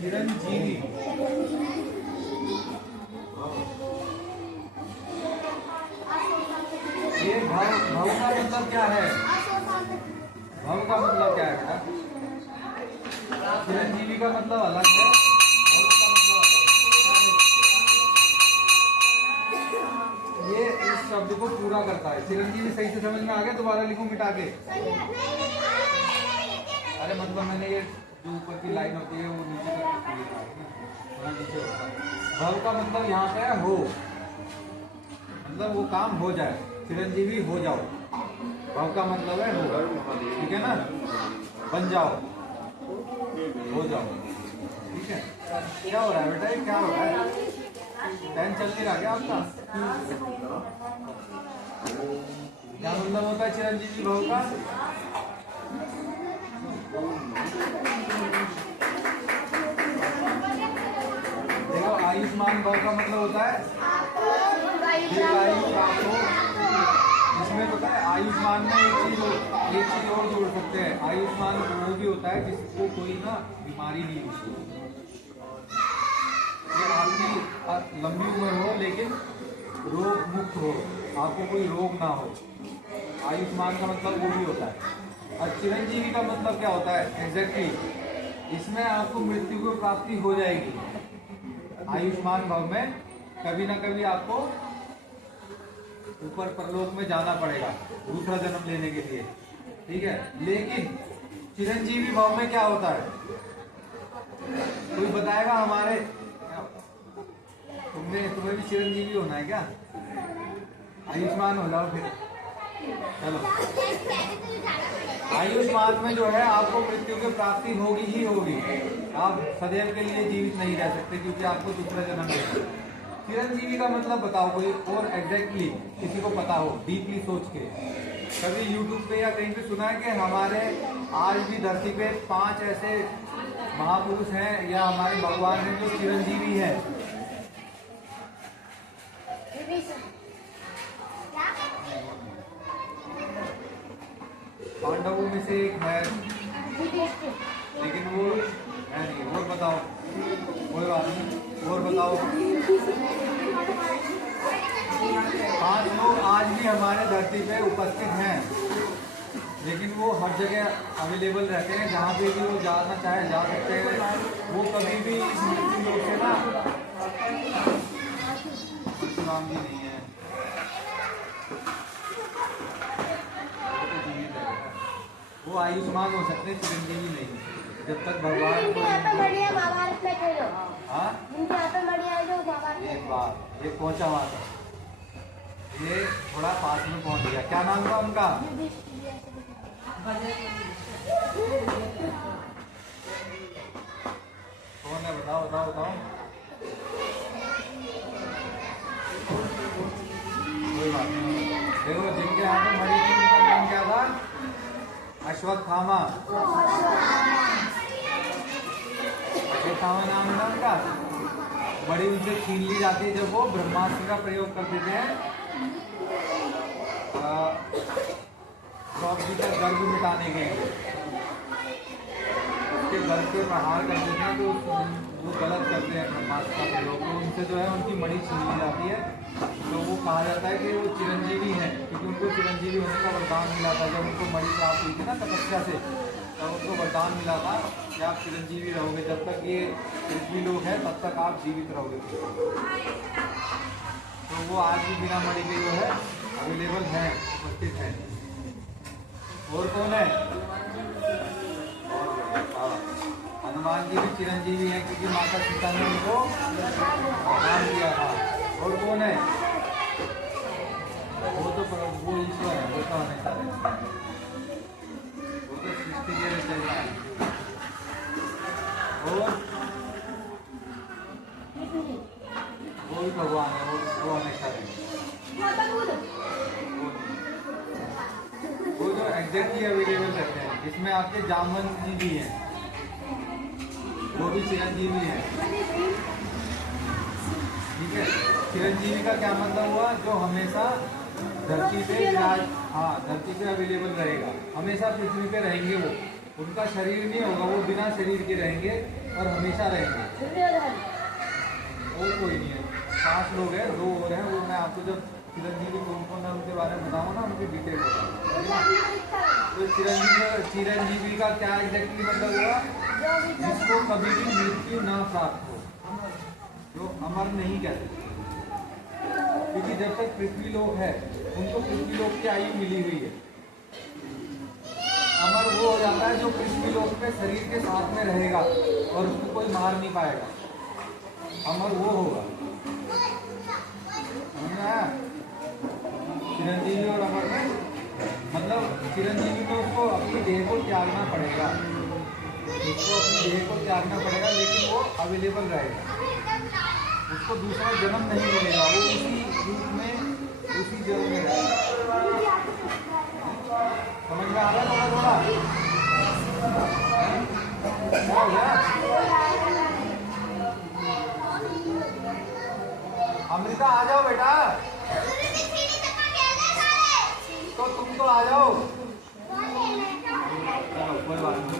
चिरंजीवी ये भाव का मतलब क्या है? भाव का मतलब क्या है बेटा? चिरंजीवी का मतलब अलग है, भाव का मतलब अलग है। ये इस शब्द को पूरा करता है। चिरंजीवी सही से समझ में आ गया? दोबारा लिखो मिटा के। अरे मतलब मैंने ये जो ऊपर की लाइन होती है वो नीचे तक लिखा है, थोड़ा नीचे होता है। भाव का मतलब यहाँ पे है हो, मतलब वो काम हो जाए। चिरंजीवी हो जाओ, भाव का मतलब है हो, ठीक है ना? बन जाओ, हो जाओ, ठीक है? क्या हो रहा है बेटा? ये क्या हो रहा है? पेन चल नहीं रहा क्या आपका? क्या मतलब होता है चिरंजीवी भाव का? देखो, आयुष्मान भाव का मतलब होता है इसमें पता है आयुष्मान में एक चीज और जोड़ सकते हैं। आयुष्मान वो भी होता है जिसको कोई ना बीमारी नहीं होती, आपकी लंबी उम्र हो लेकिन रोग मुक्त हो, आपको कोई रोग ना हो। आयुष्मान का मतलब वो भी होता है। और चिरंजीवी का मतलब क्या होता है एग्जैक्टली? इसमें आपको मृत्यु की प्राप्ति हो जाएगी। आयुष्मान भाव में कभी ना कभी आपको ऊपर परलोक में जाना पड़ेगा दूसरा जन्म लेने के लिए, ठीक है? लेकिन चिरंजीवी भाव में क्या होता है? कोई बताएगा? हमारे तुम्हें भी चिरंजीवी होना है क्या? आयुष्मान हो जाओ फिर। चलो, आयुष्मान में जो है आपको मृत्यु की प्राप्ति होगी ही होगी। आप सदैव के लिए जीवित नहीं रह सकते क्योंकि आपको दूसरा जन्म लेना है। चिरंजीवी का मतलब बताओ कोई और एग्जैक्टली किसी को पता हो, डीपली सोच के। कभी यूट्यूब पे या कहीं पे सुना है कि हमारे आज भी धरती पे 5 ऐसे महापुरुष हैं या हमारे भगवान हैं जो चिरंजीवी हैं? पांडवों में से एक है, लेकिन वो है नहीं। और बताओ, कोई बात नहीं, और बताओ। 5 लोग आज भी हमारे धरती पे उपस्थित हैं, लेकिन वो हर जगह अवेलेबल रहते हैं। जहाँ पे भी वो जाना चाहे जा सकते हैं। वो कभी भी इस मृत्यु लोक से ना परशुराम जी नहीं है, वो आयुष्मान हो सकते, चिरंजीवी नहीं। जब तक भगवान को एक बार एक पहुंचा वहां तक, ये थोड़ा पास में पहुंच गया। क्या नाम था उनका? कौन है? बताओ बताओ बताओ। कोई बात नहीं। देखो, जिनके हाथ में मरी थी उनका नाम क्या था? अश्वत्थामा। अश्वत्थामा नाम है ना उनका। बड़ी उनसे छीन ली जाती है जब वो ब्रह्मास्त्र का प्रयोग कर देते हैं द्रौपदी का गर्भ मिटाने के लिए। उसके गर्भ पे प्रहार कर देते हैं तो वो गलत करते हैं ब्रह्मास्त्र का प्रयोग। तो उनसे जो है उनकी मणि छीन ली जाती है। तो वो कहा जाता है कि वो चिरंजीवी हैं क्योंकि उनको चिरंजीवी होने का वरदान मिला था। जब उनको मणि प्राप्त हुई थी ना तपस्या से, तब उनको वरदान मिला था कि आप चिरंजीवी रहोगे। जब तक ये पृथ्वी लोक है तब तक आप जीवित रहोगे। तो वो आज भी बिना मणि के जो है अवेलेबल है, उपस्थित है। और कौन है? हनुमान जी भी चिरंजीवी हैं क्योंकि माता सीता ने उनको वरदान दिया था। और कौन है? वो ईश्वर है, वो तो हमेशा है, वो तो सृष्टि के लिए चलता है। और वो भी भगवान है, वो हमेशा है। वो जो एग्जैक्टली अवेलेबल रहते हैं, जिसमें आपके जामवंत जी भी हैं, वो भी चिरंजीवी है, ठीक है? चिरंजीवी का क्या मतलब हुआ? जो हमेशा धरती पे विराज, हाँ धरती पे अवेलेबल रहेगा, हमेशा पृथ्वी पे रहेंगे वो, उनका शरीर नहीं होगा, वो बिना शरीर के रहेंगे और हमेशा रहेंगे। और कोई नहीं है, 5 लोग हैं, 2 और हैं, वो मैं आपको जब चिरंजीवी कौन कौन है उनके बारे में बताऊँ ना, उनकी डिटेल बताऊँ। तो चिरंजीवी का क्या एग्जैक्टली मतलब हुआ, जिसको कभी भी मृत्यु ना प्राप्त हो, जो अमर नहीं कहते, क्योंकि जब तक पृथ्वी लोक है उनको पृथ्वी लोक की आयु मिली हुई है। अमर वो हो जाता है जो पृथ्वी लोक में शरीर के साथ में रहेगा और उसको कोई मार नहीं पाएगा, अमर वो होगा। चिरंजीवी और अमर में मतलब चिरंजीवी को उसको अपनी देह को त्यागना पड़ेगा, उसको अपनी देह को त्यागना पड़ेगा, लेकिन वो अवेलेबल रहेगा, उसको दूसरा जन्म नहीं मिलेगा, वो उसी रूप में उसी जन्म में रहेगा। समझ में आ रहा है थोड़ा क्या हो गया? अमृता आ जाओ बेटा, तो तुम तो आ जाओ, चलो कोई बात नहीं।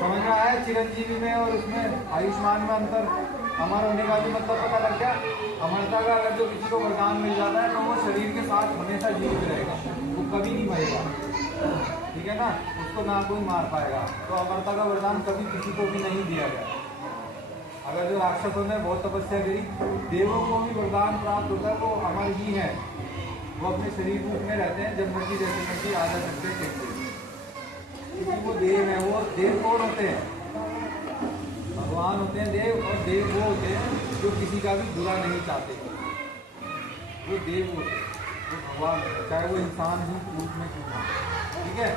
समझ में आया चिरंजीवी में और उसमें आयुष्मान में अंतर? अमर होने का भी मतलब पता लग गया। अमरता का अगर जो किसी को वरदान मिल जाता है तो वो शरीर के साथ हमेशा जीवित रहेगा, वो कभी नहीं मरेगा, ठीक है ना, उसको ना कोई मार पाएगा। तो अमरता का वरदान कभी किसी को भी नहीं दिया गया। अगर जो राक्षसों ने बहुत तपस्या करी, देवों को भी वरदान प्राप्त होता है, वो अमर ही है, वो अपने शरीर रूप में रहते हैं, जब मर्जी जैसे मर्जी आ जा सकते हैं, क्योंकि वो देव है। वो देव कौन होते हैं? भगवान होते हैं देव, और देव वो होते हैं जो किसी का भी बुरा नहीं चाहते, वो देव होते हैं, वो भगवान, चाहे वो इंसान ही रूप में क्यों ना, ठीक है।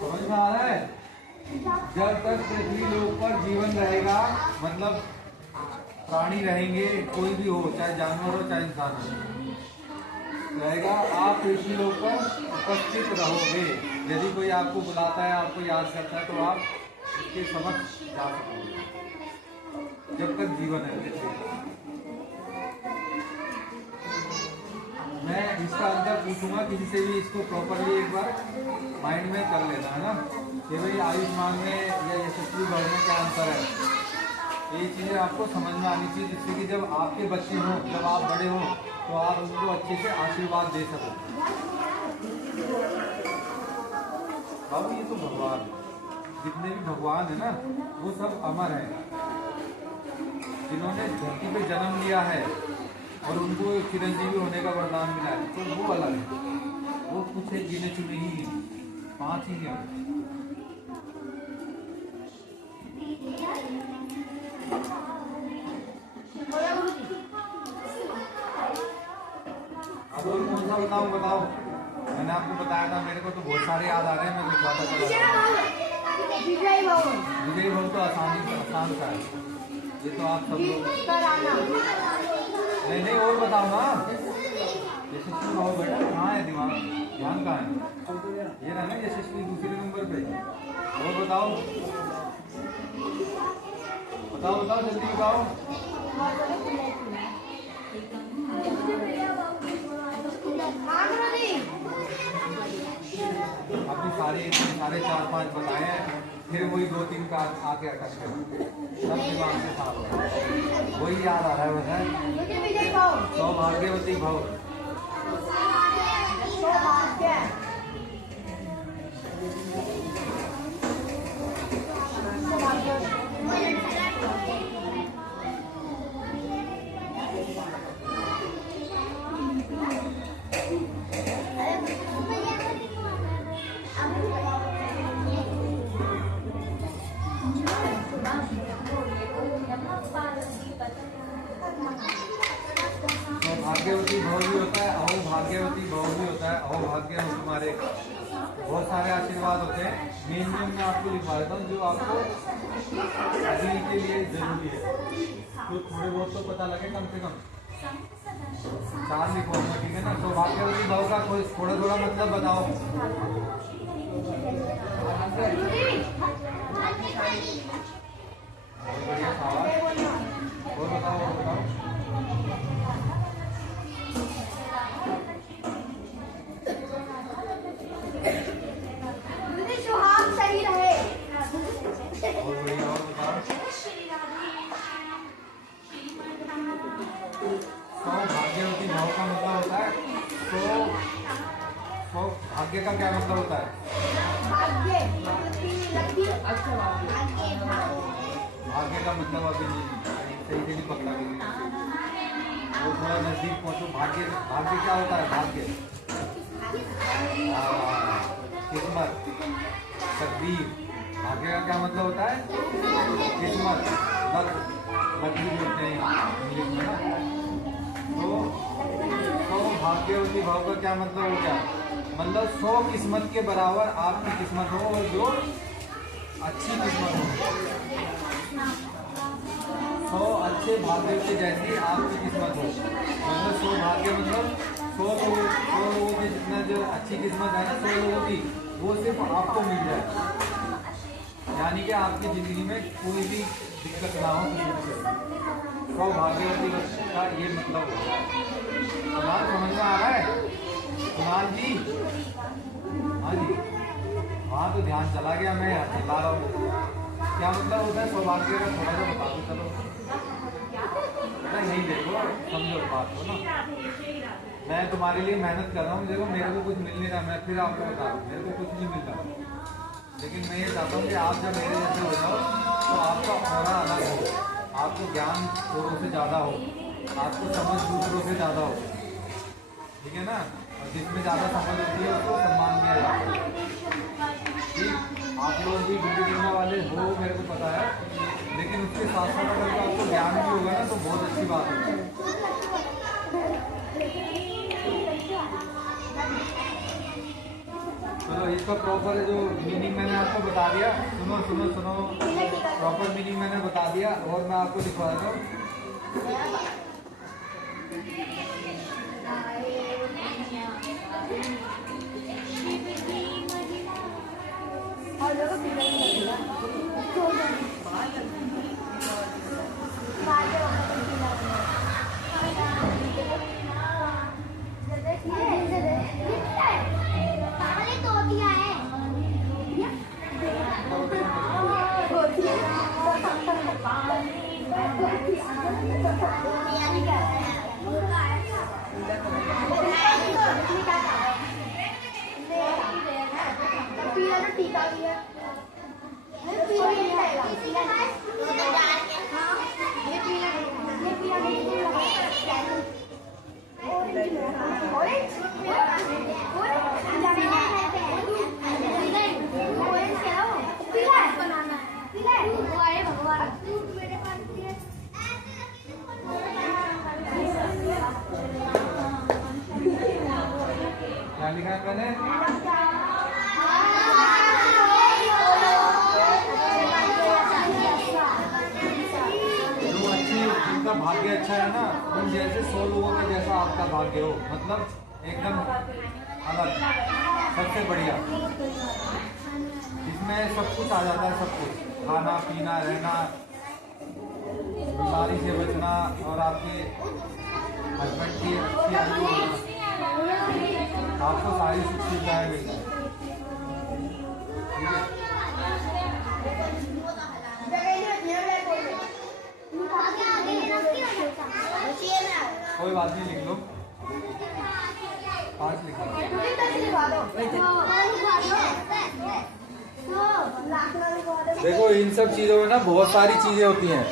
समझ में आ रहा है? जब तक पृथ्वी लोक पर जीवन रहेगा, मतलब प्राणी रहेंगे, कोई भी हो, चाहे जानवर हो चाहे इंसान हो, रहेगा, आप पृथ्वी लोक पर उपस्थित रहोगे। यदि कोई आपको बुलाता है, आपको याद करता है, तो आप उसके समक्ष जा सकोगे जब तक जीवन है। मैं इसका अंतर पूछूंगा किसी से भी, इसको प्रॉपरली एक बार माइंड में कर लेना है ना, कि भाई आयुष्मान में या यशस्वी भव में क्या अंतर है। ये चीज़ें आपको समझ में आनी चाहिए, जिससे कि जब आपके बच्चे हों, जब आप बड़े हों, तो आप उनको अच्छे से आशीर्वाद दे सको। बाबू ये तो भगवान, जितने भी भगवान है ना, वो सब अमर हैं, जिन्होंने धरती पे जन्म लिया है और उनको चिरंजीवी होने का वरदान मिला है, तो वो अलग है, वो कुछ एक गिने चुने ही हैं, 5 ही हैं। अब और कौन सा बताओ? मैंने आपको बताया था, मेरे को तो बहुत सारे याद आ रहे हैं, मैं लिखवाता चला। विजय भव तो आसान सा है, ये तो आप सब लोग नहीं और बताओ ना। यशस्वी भव बेटा कहाँ है, दिमाग ध्यान कहाँ है? ये रहा ना यशस्वी दूसरे नंबर पे। और बताओ जल्दी बताओ। आपने सारे 4-5 बताए हैं, फिर वही 2-3 का आके अटक गए, सब दिमाग से साफ हो, वही याद आ रहा है बस। सौभाग्यवती भव, भाग्यवती भव भी होता है, अहो भाग्यवती भव भी होता है, अहो भाग्य हो तुम्हारे, बहुत सारे आशीर्वाद होते हैं। मेन मैं आपको लिखवा देता हूँ जो आपको अग्नि के लिए जरूरी है, तो थोड़े बहुत तो पता लगे, कम से कम 4 लिखवाऊंगा, ठीक है ना। तो भाग्यवती भव का थोड़ा मतलब बताओ। का क्या मतलब होता है? भाग्य का मतलब अभी सही से नहीं पकड़ा गया, वो थोड़ा नजदीक पहुंचो। भाग्य क्या होता है? भाग्य किस्मत, तकदीर। भाग्य का क्या मतलब होता है? किस्मत, लकी बोलते हैं इंग्लिश में। तो भाग्यवती भाव का क्या मतलब हो गया? मतलब 100 किस्मत के बराबर आपकी किस्मत हो, और जो अच्छी किस्मत हो, 100 अच्छे भाग्य के जैसी आपकी किस्मत हो। मतलब 100 भाग्य मतलब 100 लोगों की जितना जो अच्छी किस्मत है ना 100 लोगों की, वो सिर्फ आपको मिल जाए। यानी कि आपकी जिंदगी में कोई भी दिक्कत ना हो किसी से। 100 भाग्यवती का ये मतलब होता है। कुणाल समझ में आ रहा है? कुणाल जी, हाँ जी, वहाँ तो ध्यान चला गया, मैं चिल्ला रहा हूँ। क्या मतलब होता है सौभाग्य का? थोड़ा सा बता दो। चलो नहीं, देखो समझो बात को ना, मैं तुम्हारे लिए मेहनत कर रहा हूँ। देखो मेरे को कुछ मिल नहीं रहा, मैं फिर आपको बता रहा हूँ मेरे को कुछ नहीं मिल रहा, लेकिन मैं ये चाहता हूँ कि आप जब मेरे जैसे हो जाओ तो आपका ऑरा अलग हो, आपको ज्ञान औरों से ज़्यादा हो, आपको समझ दूसरों से ज़्यादा हो, ठीक है ना? और जिसमें ज़्यादा समझ होती है उसको सम्मान दिया जाता है। ठीक, आप लोग भी वीडियो देखने वाले हो मेरे को पता है, लेकिन उसके साथ साथ अगर आपको ज्ञान भी होगा ना तो बहुत अच्छी बात है। चलो इसका प्रॉपर जो मीनिंग मैंने आपको बता दिया। सुनो सुनो सुनो, प्रॉपर मीनिंग मैंने बता दिया और मैं आपको दिखा देता हूँ। क्या लिखा है मैंने? जिनका भाग्य अच्छा है ना, उन जैसे 100 लोगों के जैसा आपका भाग्य हो, मतलब एकदम अलग, सबसे बढ़िया, जिसमें सब कुछ आ जाता है, सब कुछ, खाना पीना रहना, बीमारी से बचना, और आपके हस्बैंड की अच्छी आयु होना, आपको सारी सुख सुविधाएं मिल जाए। ठीक है, कोई बात नहीं, लिख लो, 5 लिख लो। देखो इन सब चीजों में ना बहुत सारी चीजें होती हैं।